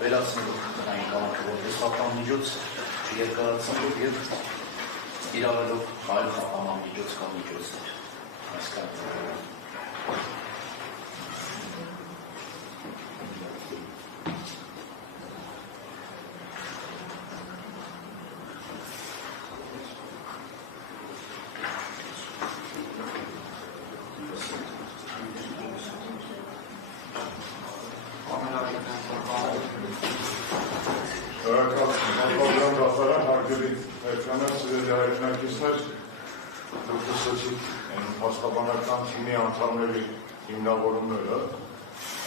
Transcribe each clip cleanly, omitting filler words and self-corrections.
վերացնելու տնային կամքը որպես խափան միջոց երկարացնելու և իրավելով այլ խափաման միջոց կամ միջոցներ։ Փաստաբանական թիմի անդամների հիմնավորումները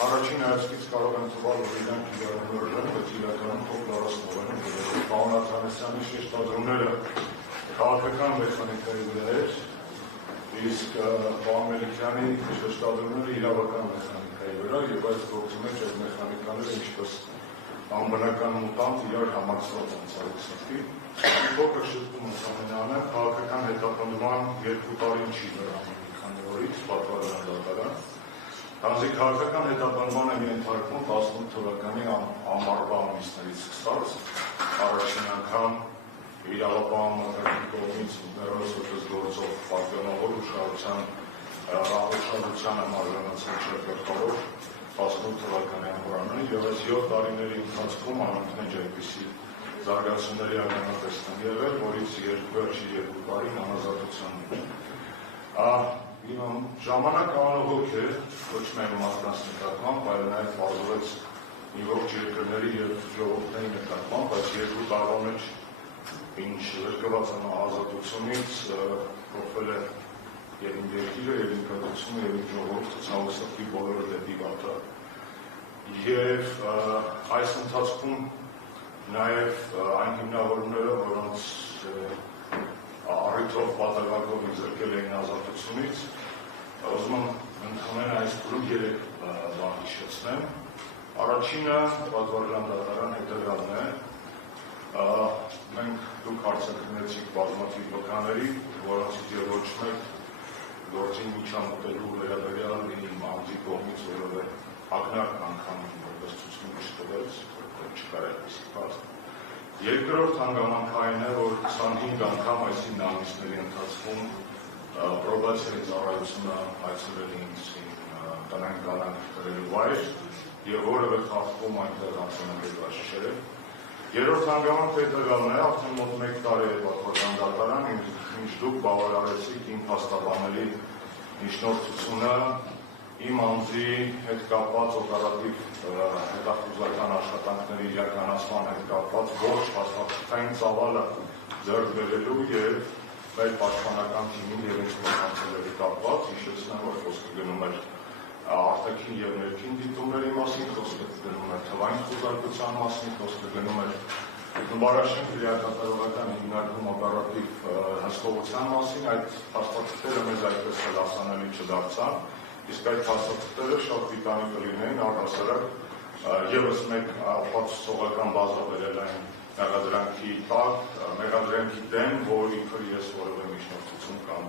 առաջին հայացքից կարող են թվալ, որ իրանք իրարումներ են, բայց իրականում փոխլարացնող են, պարոն Աթանասյանի շեշտադրումները քաղաքական մեխանիկայի վրա էր, իսկ պարոն Մելիքյանի շեշտադրումները իրավական մեխանիկայի վրա, եւ այս գործի մեջ այդ մեխանիկաները ինչպես անբնական մուտանտ իրար համակցված են ցավոք փոքր շփում ունենալը քաղաքական հետապնդման 2 տարին չի վերանում քանի օրից պատվարժան դատարան Քանզի քաղաքական հետապնդման են ենթարկվում 18 թվականի ամառվա ամիսներից սկսած առաջին անգամ իրավապահական կողմից ներառյալ գործող պատգամավոր ուշադրությանը մարզանացան չկրտավոր 18 թվականի ամռանը եւ այս 7 տարիների ընթացքում անընդմեջ այդպիսի զարգացումների ականատես են եղել, որից վերջի 2 տարին անազատության ժամանակ անողոք է ոչ միայն մարդկանց նկատմամբ, այլ նաեւ բազովեց մի ողջ երկրների եւ ժողովուրդների նկատմամբ, բայց 2 տարվա մեջ ինչ զրկված են ազատությունից փոխվել է եւ իմ երկիրը եւ իմ կայությունը եւ իմ ժողովուրդը ցավոք բոլորը դեպի վատը եւ այս ընթացքում նաեւ այն հիմնավորումները, որոնց առիթով պատրվակով զրկել էին ազատությունից, ուզում եմ ընդհանրեն այս փուլում 3 բան հիշեցնեմ։ Առաջինը պատվարժան դատարան հետևյալն է, մենք դուք արձակնեցիք բազմաթիվ վկաների, որոնցից եւ ոչ մեկ գործին միջամտելու վերաբերյալ իմ անձի կողմից որևէ ակնարկ անգամ որպես ցուցումից տվեց, չկար այդպիսի բան։ Երկրորդ հանգամանքային է, որ 25 անգամ այս 9 ամիսների ընթացքում պրոբացիայի ծառայությունը այցելել ինձ տնային կանանք կրելու վայր եւ որևէ խախտում այնտեղ անցանագրված չէ։ Երրորդ հանգամանքը հետևյալն է, արդեն մոտ 1 տարի է պատվարժան դատարան, ինչ դուք բավարարեցիք իմ փաստաբանների միջնորդությունը իմ անձի հետ կապված օպերատիվ հետախուզական աշխատանքների իրականացման հետ կապված ողջ փաստաթղթային ծավալը ձեռք բերելու եւ մեր պաշտպանական թիմին եւ ինձ մոտ կապված հիշեցնեմ, որ խոսքը գնում էր արտաքին եւ ներքին դիտումների մասին, խոսքը գնում էր թվային խոզարկության մասին, խոսքը գնում էր Բարաշեն քրեակատարողական հիմնարկում օպերատիվ հսկողության մասին, այդ փաստաթղթերը մեզ այդպես էլ հասանելի չդարձան, իսկ այդ փաստաթղթերը շատ պիտանի կլինեին առհասարակ եւս մեկ ապացուցողական բազա բերել այն մեղադրանքի տակ, մեղադրանքի դեմ, որ ինքը ես որևէ միջնորդություն կամ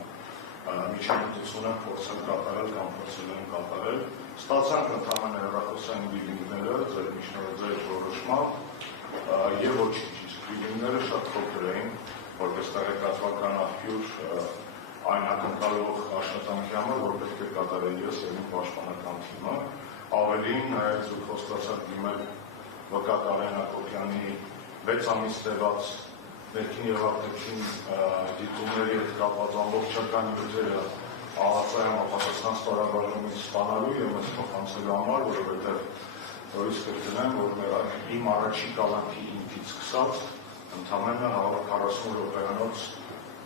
միջամտություն եմ փորձել կատարել կամ փորձել եմ կատարել, ստացանք ընդհանրապես հեռախոսային բիլինգները, ձեր միջնորդի որոշմամբ եւ ոչինչ, իսկ բիլինգները շատ փոքր էին, որպես տեղեկատվական աղբյուր այն ակնկալող աշխատանքի համար, որ պետք է կատարել ես եւ իմ պաշտպանական թիմը, ավելին նաեւ դուք խոստացաք դիմել վկա Տարեն Ակոբյանի 6 ամիս տևած ներքին եւ արտաքին դիտումների հետ կապված ամբողջական նյութերը ԱԱԾ-ի համապատասխան ստորաբաժանումից ստանալու եւ մեզ փոխանցելու համար, որովհետեւ որից կրկնեմ, որ իմ առաջի կալանքի ինքից սկսած ընդամենը 40 րոպեանոց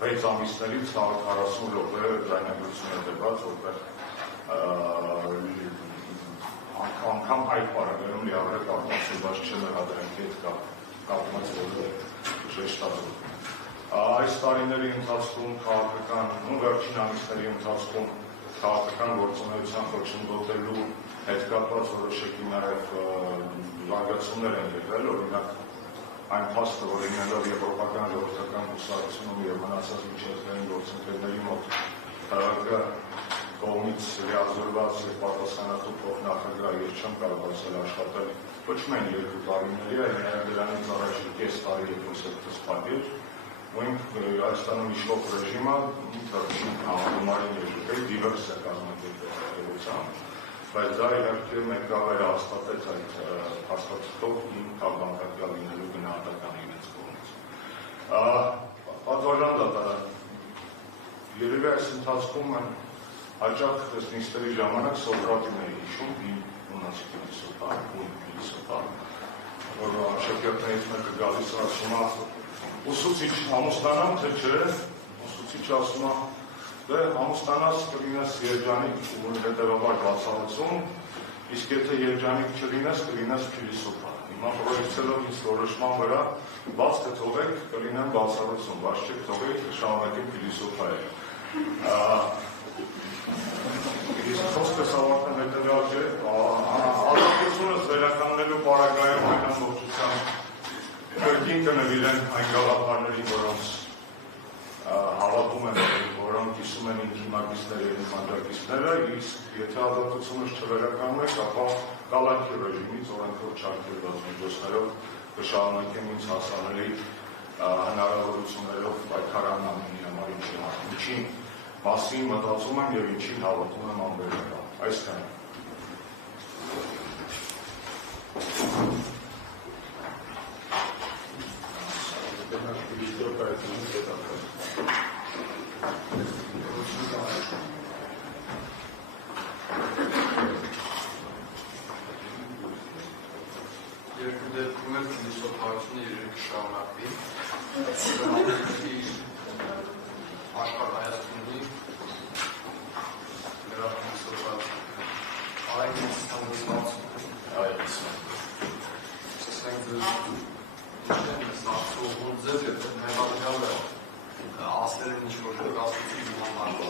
6 ամիսներից 40 րոպե ձայնագրություն է տված, որտեղ անգամ այդ պարագայում լիարժեք արտասուված չէ մեղադրանքի հետ կապված որևէ շեշտադրում։ Այս տարիների ընթացքում քաղաքական վերջին ամիսների ընթացքում քաղաքական գործունեության խոչընդոտելու հետ կապված որոշակի նաև զարգացումներ են եղել, օրինակ այն փաստը, որ լինելով եվրոպական ժողովրդական կուսակցությունում եւ մնացած միջազգային գործընկերների մոտ ՀՀԿ կողմից լիազորված եւ պատասխանատու փոխնախագահ ես չեմ կարող ասել աշխատել ոչ միայն 2 տարիների, այլ նաեւ դրանից առաջ կես տարի երկուսը սպառել։ Մենք Հայաստանում իշխող ռեժիմը թռչին համագումարին եժուկել դիվերսիա կազմակերպության, բայց դա իհարկե մեկ ավելի հաստատեց այդ հաստատող իմ քաղաքական լինելու գնահատականը իրենց կողմից։ Պատվարժան դատարան, երևի այս ընթացքում հաճախ նիստերի ժամանակ Սոկրատին է հիշում իմ ունացի փիլիսոփա, որ աշակերտներից մեկը գալիս ասում է ուսուցիչ ամուսնանամ թե չէ, ուսուցիչ ասում է դե ամուսնանաս կլինես երջանիկ ու հետևաբար բացառություն, իսկ եթե երջանիկ չլինես կլինես փիլիսոփա։ Հիմա պրոյեկցելով ինձ որոշման վրա բաց կթողեք կլինեմ բացառություն, բայց չեք թողեք շարունակեմ փիլիսոփայել։ Իսկ խոսքս հավաքն հետևյալ չէ, ազատությունս վերականգնելու պարագայում այն ամբողջությամբ կրկին կնվիրեն այն գաղափարների, որոնց հավատում են, որոնք կիսում են ինքիմակիցները և իմանդակիցները, իսկ եթե ազատությունս չվերականգնեք, ապա կալանքի ռեժիմից օրենքով չարգելված միջոցներով կշարունակեմ ինձ հասանելի հնարավորություններով պայքարանալ ինձ համար ինչի մասին մտածում եմ և ինչին հավատում եմ անվերական։ Այսքան։ Երկու դեպքում էլ փիլիսոփայությունը իրեն կշարունակվի։ Աշխարհ Հայաստանի նրա փիլիսոփայությունը այն ստանդարտված ասենք դժվար է սարսուղուն ձև եւ մեղադրյալ է